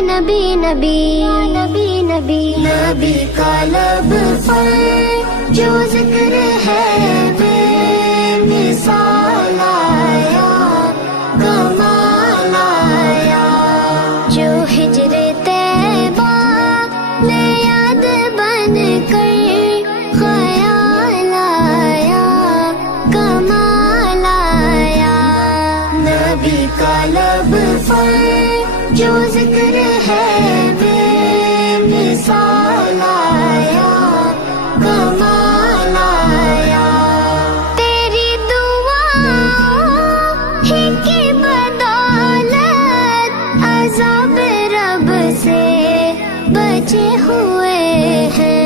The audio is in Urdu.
نبی نبی نبی نبی نبی کا لب پر جو ذکر ہے بے مثال آیا کمال آیا، جو ہجر طیبہ میں یاد بن کر خیال آیا کمال آیا، نبی کا لب پر جو ذکر ہے بے مثال آیا کمال آیا، تیری دعا ہی کی بدولت عذاب رب سے بچے ہوئے ہیں،